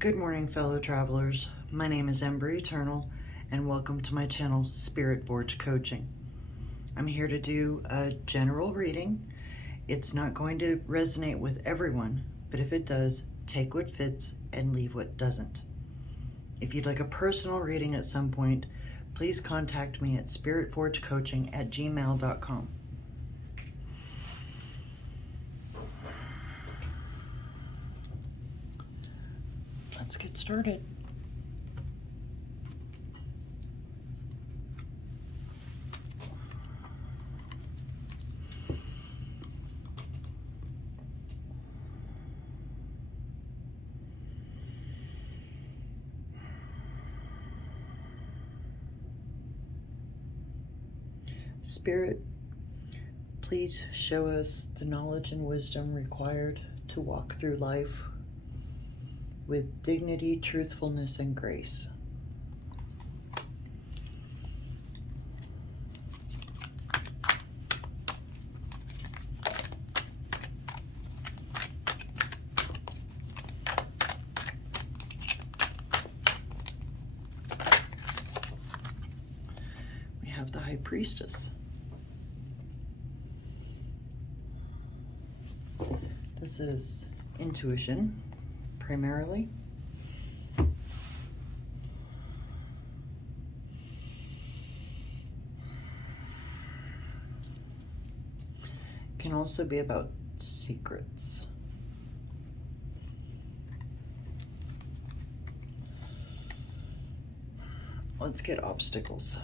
Good morning, fellow travelers. My name is Ember Aeternal, and welcome to my channel, Spirit Forge Coaching. I'm here to do a general reading. It's not going to resonate with everyone, but if it does, take what fits and leave what doesn't. If you'd like a personal reading at some point, please contact me at spritforgecoaching@gmail.com. Let's get started. Spirit, please show us the knowledge and wisdom required to walk through life with dignity, truthfulness, and grace. We have the High Priestess. This is intuition, primarily. Can also be about secrets. Let's get obstacles.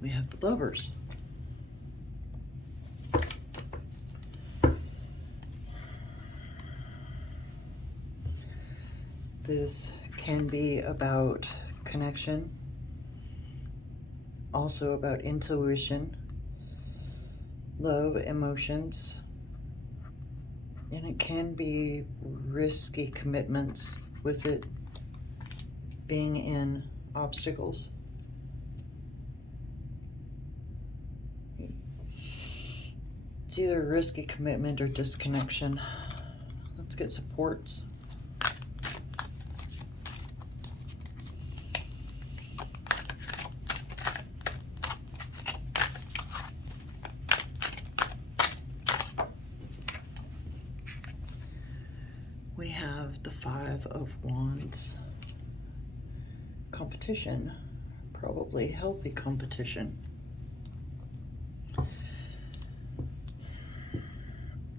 We have the Lovers. This can be about connection, also about intuition, love, emotions, and it can be risky commitments with it being in obstacles. It's either a risky commitment or disconnection. Let's get supports. We have the Five of Wands. Competition, probably healthy competition.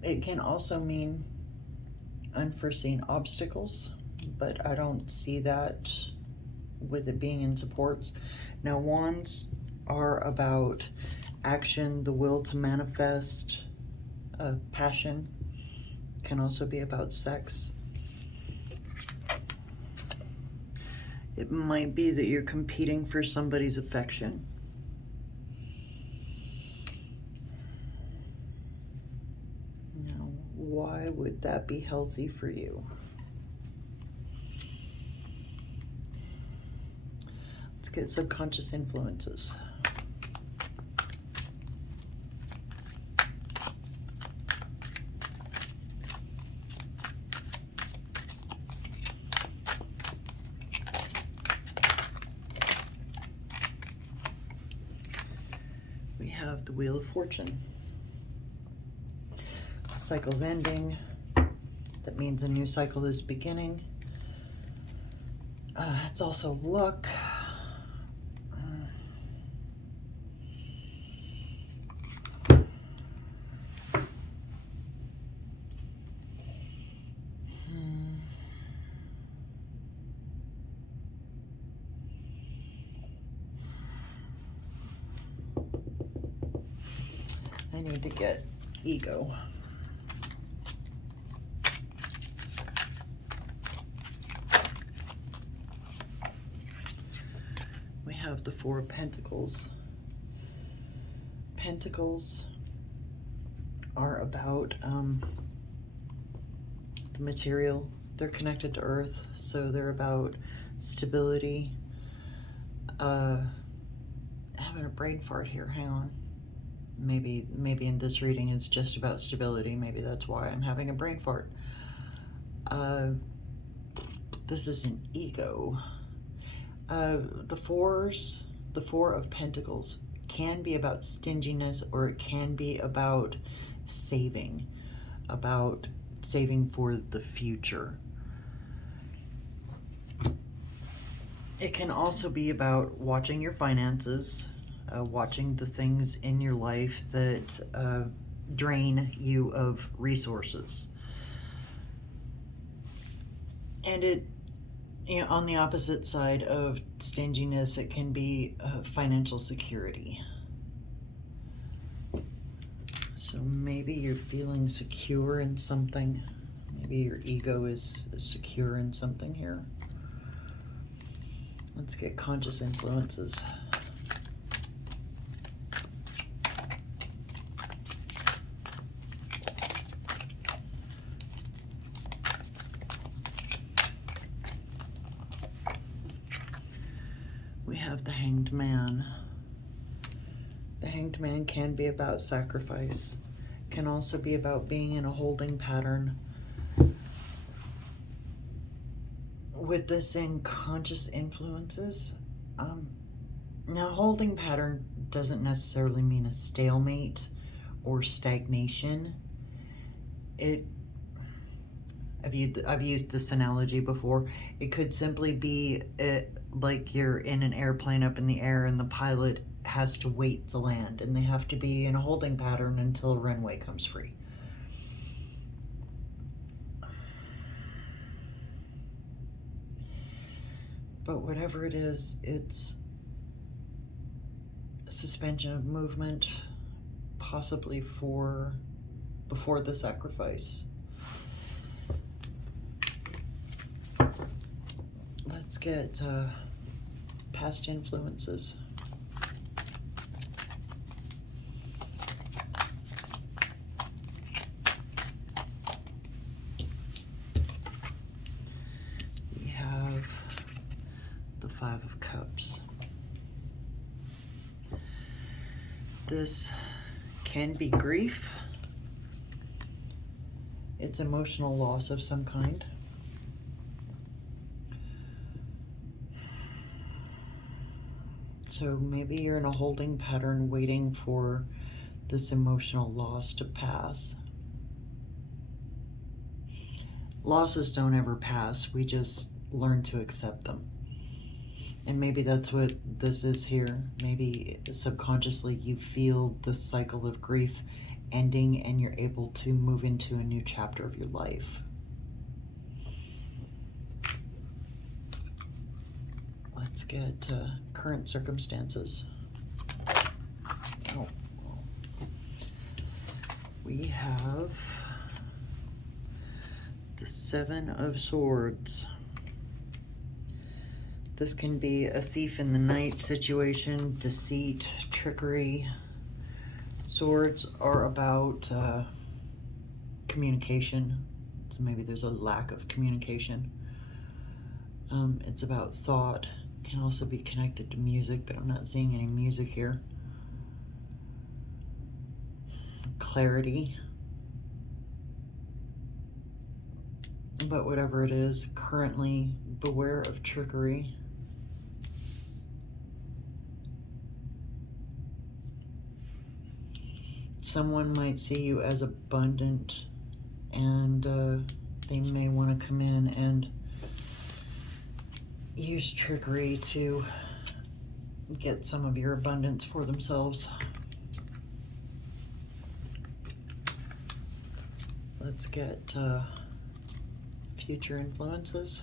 It can also mean unforeseen obstacles, but I don't see that with it being in supports. Now, wands are about action, the will to manifest, passion. Can also be about sex. It might be that you're competing for somebody's affection. Now, why would that be healthy for you? Let's get subconscious influences. We have the Wheel of Fortune. Cycle's ending. That means a new cycle is beginning. It's also luck. I need to get ego. We have the Four of Pentacles. Pentacles are about the material. They're connected to Earth, so they're about stability. Having a brain fart here, hang on. Maybe in this reading it's just about stability. Maybe that's why I'm having a brain fart. This is an ego. The Four of Pentacles can be about stinginess, or it can be about saving for the future. It can also be about watching your finances, watching the things in your life that drain you of resources. And on the opposite side of stinginess, it can be financial security. So maybe you're feeling secure in something. Maybe your ego is secure in something here. Let's get conscious influences. We have the Hanged Man. The Hanged Man can be about sacrifice, can also be about being in a holding pattern. With this in conscious influences, now holding pattern doesn't necessarily mean a stalemate or stagnation. I've used this analogy before. It could simply be like you're in an airplane up in the air and the pilot has to wait to land, and they have to be in a holding pattern until a runway comes free. But whatever it is, it's a suspension of movement, possibly before the sacrifice. Let's get past influences. We have the Five of Cups. This can be grief. It's emotional loss of some kind. So maybe you're in a holding pattern waiting for this emotional loss to pass. Losses don't ever pass. We just learn to accept them. And maybe that's what this is here. Maybe subconsciously you feel the cycle of grief ending and you're able to move into a new chapter of your life. Let's get current circumstances. Oh. We have the Seven of Swords. This can be a thief in the night situation, deceit, trickery. Swords are about communication, so maybe there's a lack of communication. It's about thought. Can also be connected to music, but I'm not seeing any music here. Clarity. But whatever it is, currently beware of trickery. Someone might see you as abundant, and they may want to come in and use trickery to get some of your abundance for themselves. Let's get future influences.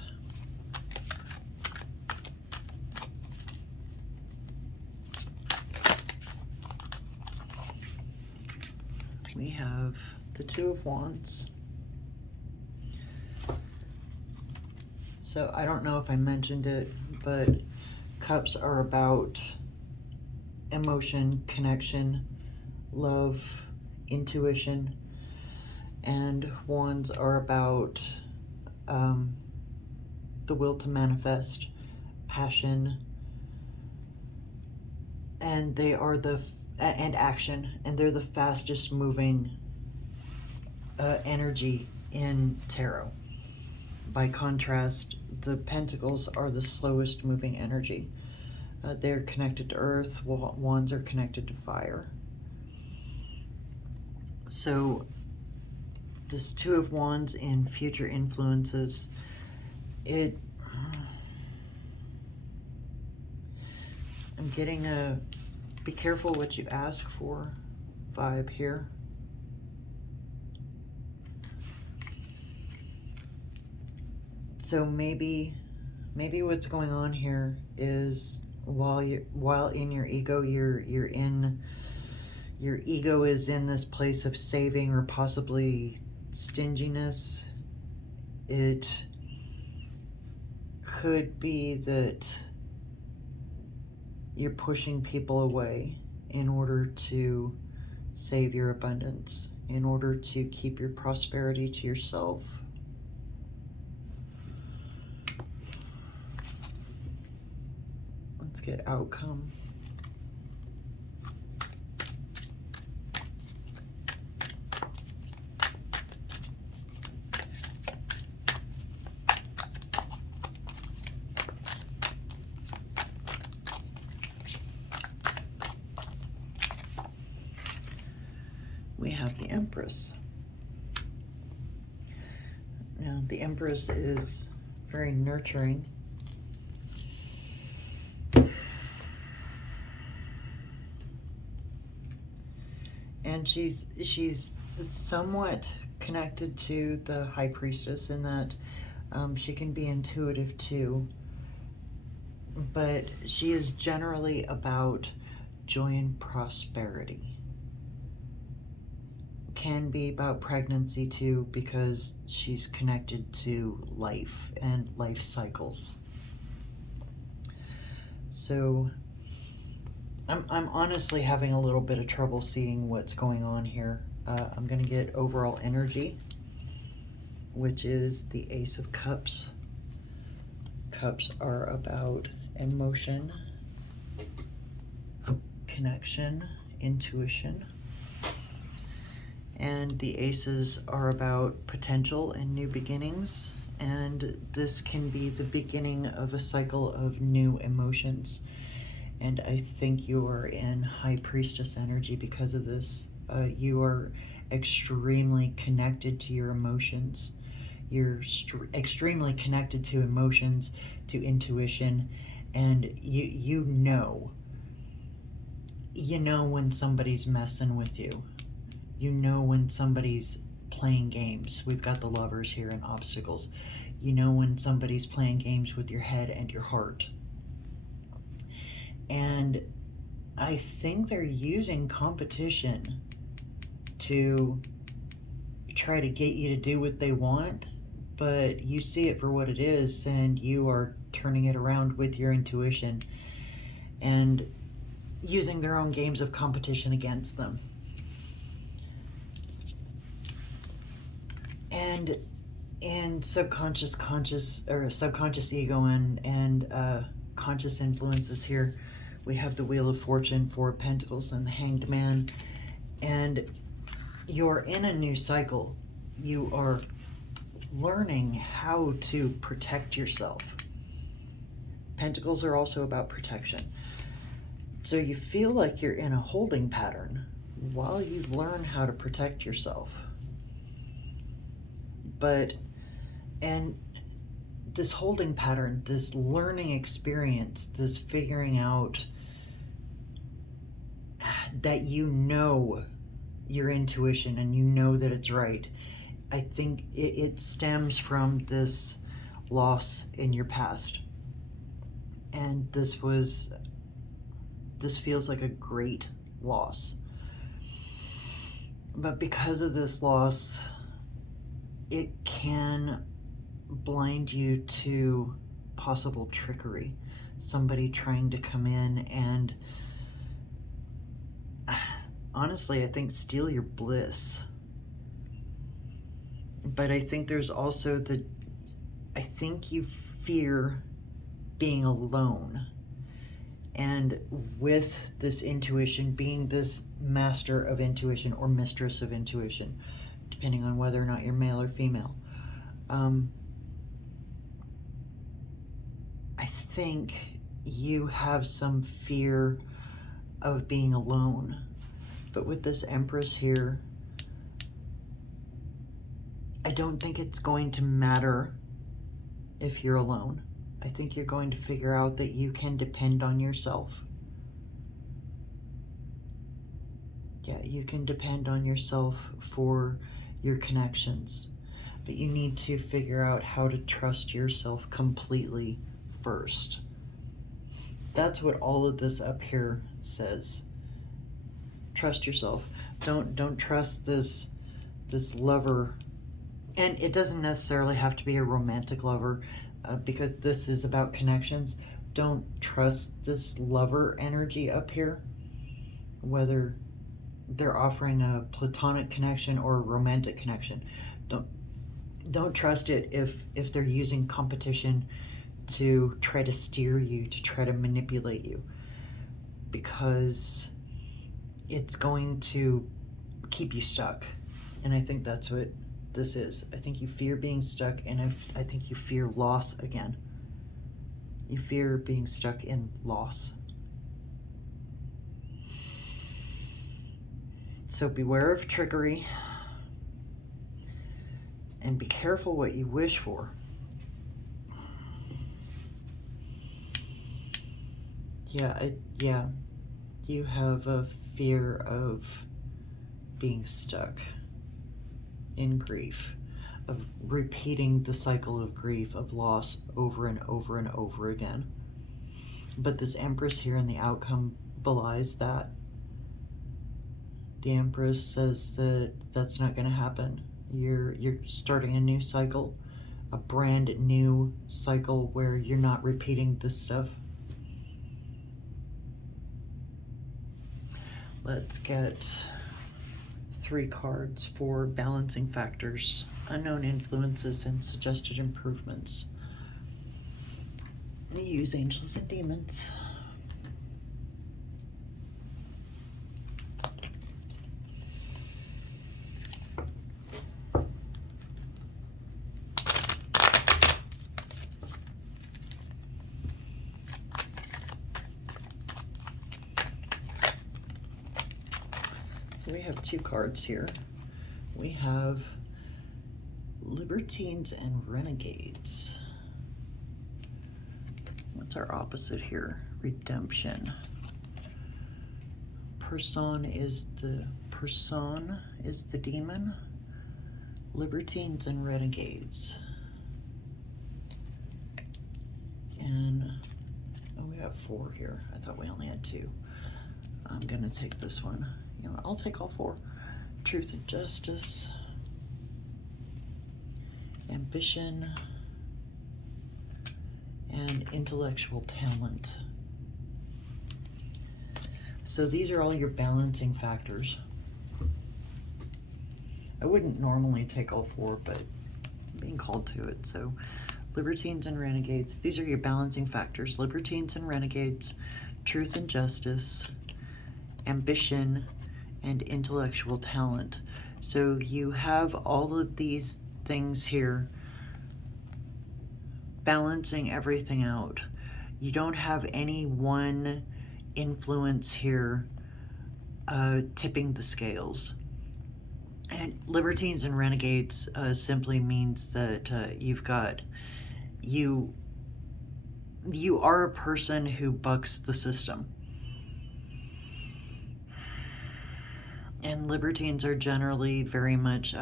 We have the Two of Wands. So I don't know if I mentioned it, but cups are about emotion, connection, love, intuition. And wands are about the will to manifest, passion, and they are and action, and they're the fastest moving energy in tarot. By contrast, the pentacles are the slowest moving energy. They're connected to earth, while wands are connected to fire. So this Two of Wands in future influences, I'm getting a be careful what you ask for vibe here. So maybe what's going on here is while in your ego, your ego is in this place of saving or possibly stinginess. It could be that you're pushing people away in order to save your abundance, in order to keep your prosperity to yourself. Let's get outcome. We have the Empress. Now, the Empress is very nurturing. And she's somewhat connected to the High Priestess in that she can be intuitive too. But she is generally about joy and prosperity. Can be about pregnancy too, because she's connected to life and life cycles. So I'm honestly having a little bit of trouble seeing what's going on here. I'm going to get overall energy, which is the Ace of Cups. Cups are about emotion, connection, intuition. And the aces are about potential and new beginnings. And this can be the beginning of a cycle of new emotions. And I think you are in High Priestess energy because of this. You are extremely connected to your emotions. You're extremely connected to emotions, to intuition, and you know when somebody's messing with you. You know when somebody's playing games. We've got the Lovers here and obstacles. You know when somebody's playing games with your head and your heart. And I think they're using competition to try to get you to do what they want, but you see it for what it is, and you are turning it around with your intuition and using their own games of competition against them. And in subconscious ego and conscious influences here, we have the Wheel of Fortune, Four of Pentacles, and the Hanged Man. And you're in a new cycle. You are learning how to protect yourself. Pentacles are also about protection. So you feel like you're in a holding pattern while you learn how to protect yourself. And this holding pattern, this learning experience, this figuring out that you know your intuition and you know that it's right, I think it stems from this loss in your past. And this feels like a great loss. But because of this loss, it can blind you to possible trickery. Somebody trying to come in and, honestly, I think steal your bliss. But I think there's also I think you fear being alone. And with this intuition, being this master of intuition or mistress of intuition, depending on whether or not you're male or female, I think you have some fear of being alone. But with this Empress here, I don't think it's going to matter if you're alone. I think you're going to figure out that you can depend on yourself. Yeah, you can depend on yourself for your connections, but you need to figure out how to trust yourself completely first. So that's what all of this up here says. Trust yourself. Don't trust this lover. And it doesn't necessarily have to be a romantic lover, because this is about connections. Don't trust this lover energy up here, whether they're offering a platonic connection or a romantic connection. Don't trust it if they're using competition to try to steer you, to try to manipulate you, because it's going to keep you stuck. And I think that's what this is. I think you fear being stuck, and I think you fear loss again. You fear being stuck in loss. So beware of trickery, and be careful what you wish for. Yeah, you have a fear of being stuck in grief, of repeating the cycle of grief, of loss over and over and over again. But this Empress here in the outcome belies that. The Empress says that that's not going to happen. You're starting a new cycle, a brand new cycle where you're not repeating this stuff. Let's get 3 cards for balancing factors, unknown influences, and suggested improvements. We use angels and demons. So we have 2 cards here. We have Libertines and Renegades. What's our opposite here? Redemption. Person is the demon. Libertines and Renegades. And we have 4 here. I thought we only had 2. I'm gonna take this one. You know, I'll take all 4. Truth and justice, ambition, and intellectual talent. So these are all your balancing factors. I wouldn't normally take all 4, but I'm being called to it. So Libertines and Renegades, these are your balancing factors. Libertines and Renegades, truth and justice, ambition, and intellectual talent. So you have all of these things here balancing everything out. You don't have any one influence here tipping the scales. And Libertines and Renegades simply means that you are a person who bucks the system. And Libertines are generally very much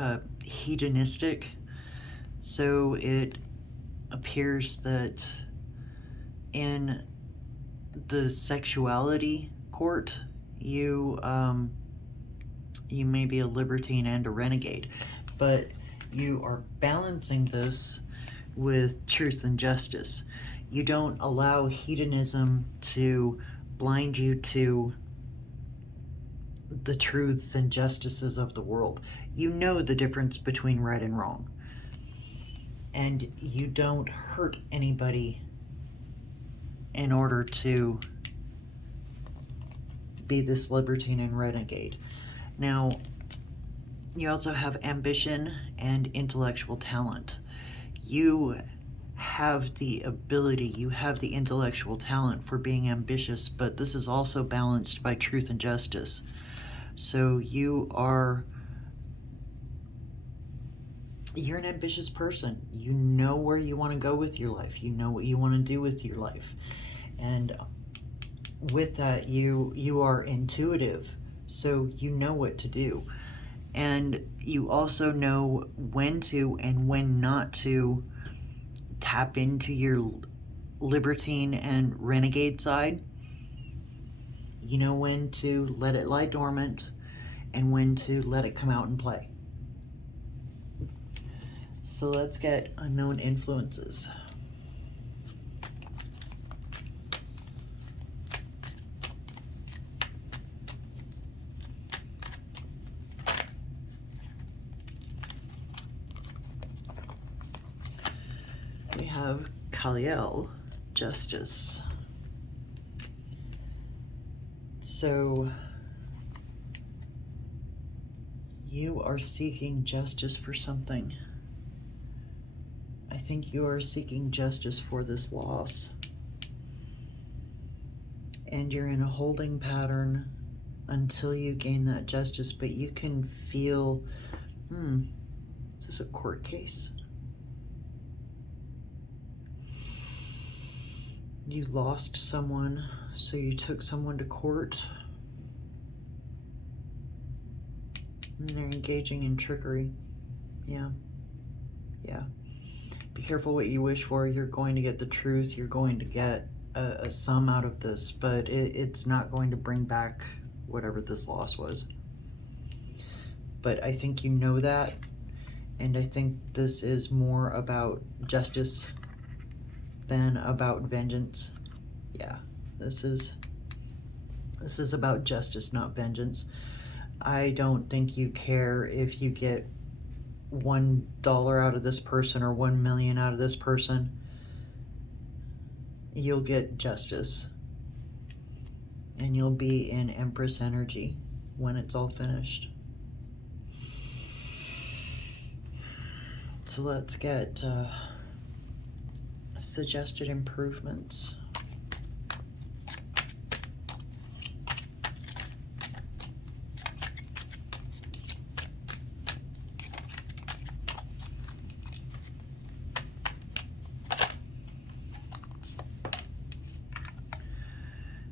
hedonistic, so it appears that in the sexuality court, you may be a libertine and a renegade, but you are balancing this with truth and justice. You don't allow hedonism to blind you to the truths and justices of the world. You know the difference between right and wrong. And you don't hurt anybody in order to be this libertine and renegade. Now, you also have ambition and intellectual talent. You have the ability, you have the intellectual talent for being ambitious, but this is also balanced by truth and justice. So you're an ambitious person. You know where you want to go with your life. You know what you want to do with your life. And with that, you are intuitive, so you know what to do. And you also know when to and when not to tap into your libertine and renegade side. You know when to let it lie dormant and when to let it come out and play. So let's get unknown influences. We have Kaliel, justice. So you are seeking justice for something. I think you are seeking justice for this loss. And you're in a holding pattern until you gain that justice, but you can feel, is this a court case? You lost someone, so you took someone to court. And they're engaging in trickery. Yeah. Be careful what you wish for. You're going to get the truth. You're going to get a sum out of this, but it's not going to bring back whatever this loss was. But I think you know that, and I think this is more about justice than about vengeance. Yeah, this is about justice, not vengeance. I don't think you care if you get $1 out of this person or 1 million out of this person. You'll get justice, and you'll be in Empress energy when it's all finished. So let's get suggested improvements.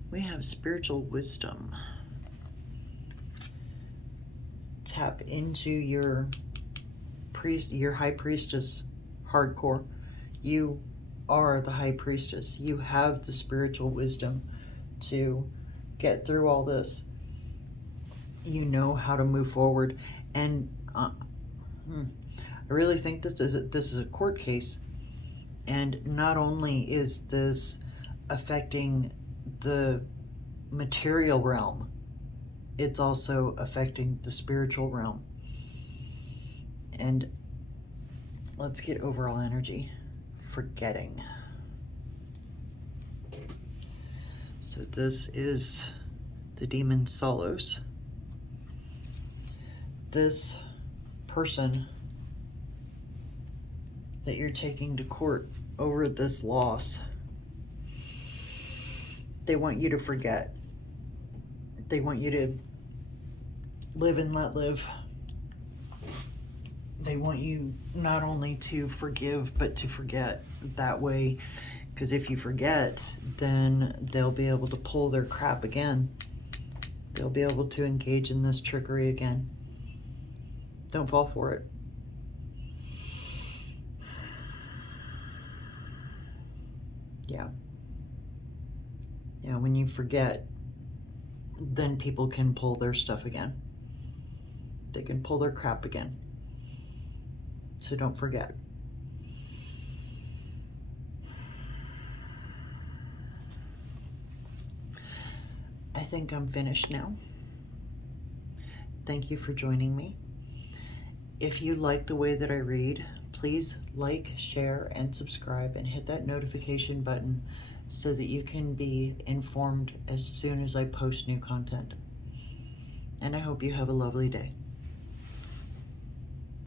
We have spiritual wisdom. Tap into your high priestess hardcore. You are the high priestess. You have the spiritual wisdom to get through all this. You know how to move forward, and I really think this is a court case. And not only is this affecting the material realm, it's also affecting the spiritual realm. And let's get overall energy. Forgetting. So this is the demon Solos. This person that you're taking to court over this loss, they want you to forget. They want you to live and let live. They want you not only to forgive, but to forget. That way, because if you forget, then they'll be able to pull their crap again. They'll be able to engage in this trickery again. Don't fall for it. Yeah, when you forget, then people can pull their stuff again. They can pull their crap again. So don't forget. I think I'm finished now. thank you for joining me. If you like the way that I read, please like, share, and subscribe, and hit that notification button so that you can be informed as soon as I post new content. And I hope you have a lovely day.